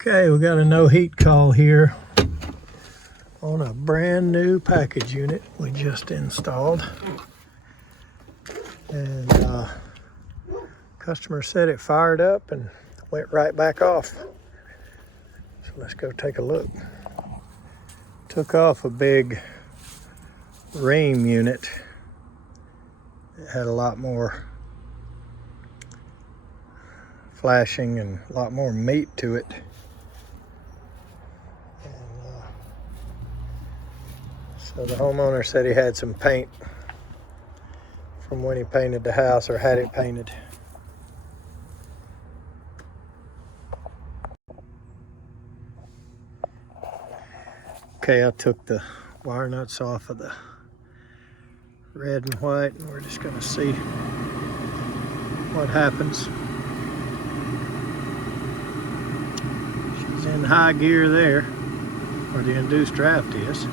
Okay, we got a no heat call here on a brand new package unit we just installed. And customer said it fired up and went right back off. So let's go take a look. Took off a big ream unit. It had a lot more flashing and a lot more meat to it. So the homeowner said he had some paint from when he painted the house or had it painted. Okay, I took the wire nuts off of the red and white, and we're just gonna see what happens. She's in high gear there, where the induced draft is.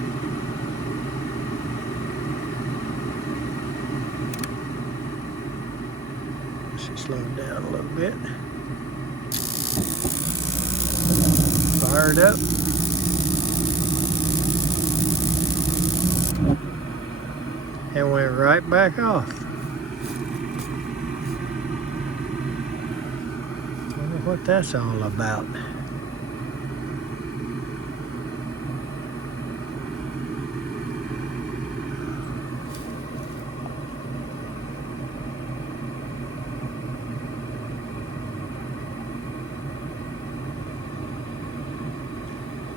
She slowed down a little bit. Fired up. And went right back off. Wonder what that's all about.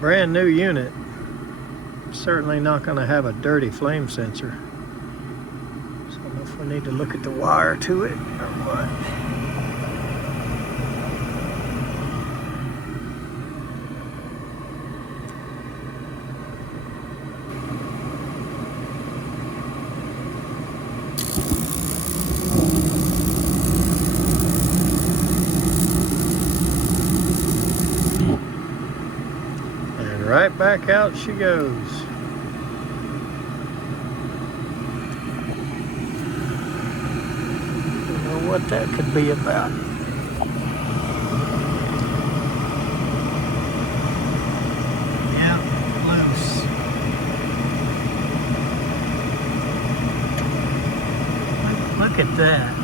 Brand new unit. Certainly not going to have a dirty flame sensor. So I don't know if we need to look at the wire to it or what. And right back out she goes. What that could be about. Yeah, loose. Look at that.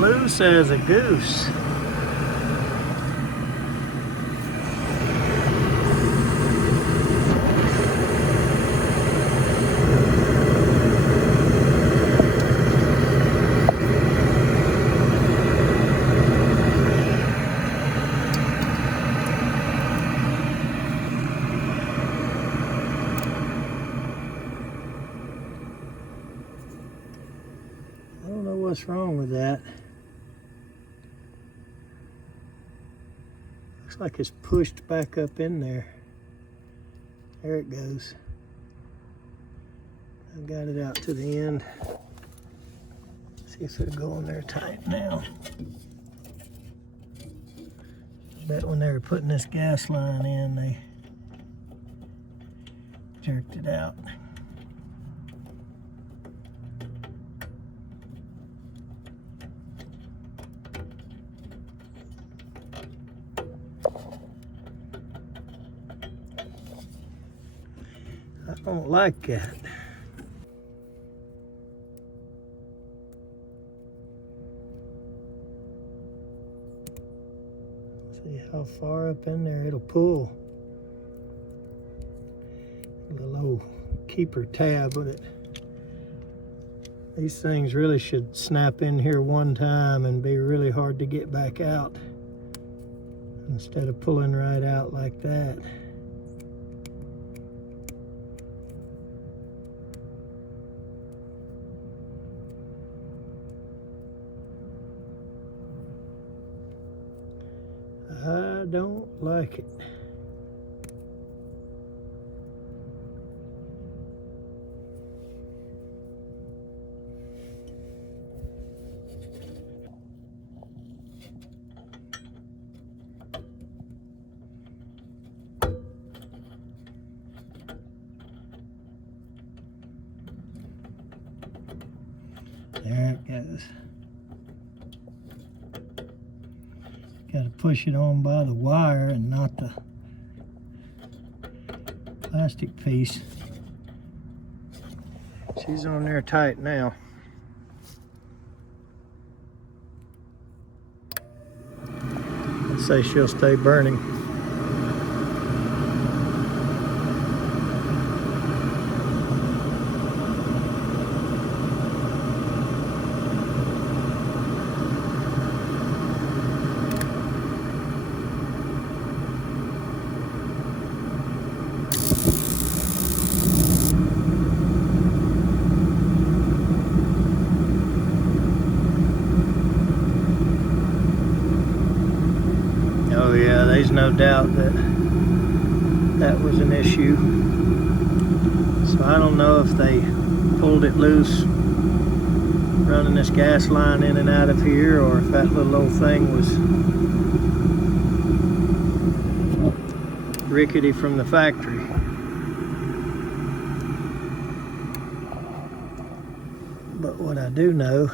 Loose as a goose. I don't know what's wrong with that. Looks like it's pushed back up in there. There it goes. I've got it out to the end. See if it'll go in there tight now. I bet when they were putting this gas line in, they jerked it out. I don't like that. See how far up in there it'll pull. A little old keeper tab with it. These things really should snap in here one time and be really hard to get back out, instead of pulling right out like that. I don't like it. There it goes. Got to push it on by the wire and not the plastic piece. She's on there tight now. Let's say she'll stay burning. Oh yeah, there's no doubt that that was an issue. So I don't know if they pulled it loose running this gas line in and out of here, or if that little old thing was rickety from the factory. But what I do know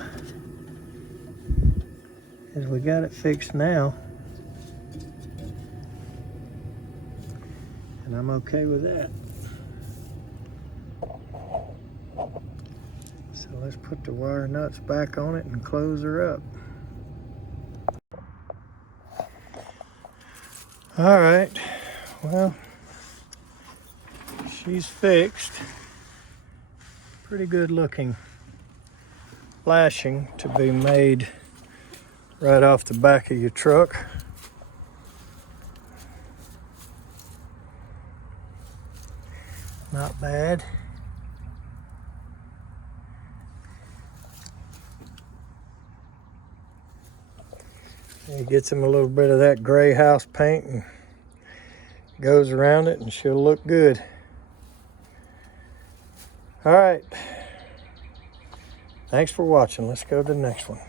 is we got it fixed now. And I'm okay with that. So let's put the wire nuts back on it and close her up. All right, well, she's fixed. Pretty good looking flashing to be made right off the back of your truck. Not bad. It gets him a little bit of that gray house paint and goes around it, and she'll look good. All right. Thanks for watching. Let's go to the next one.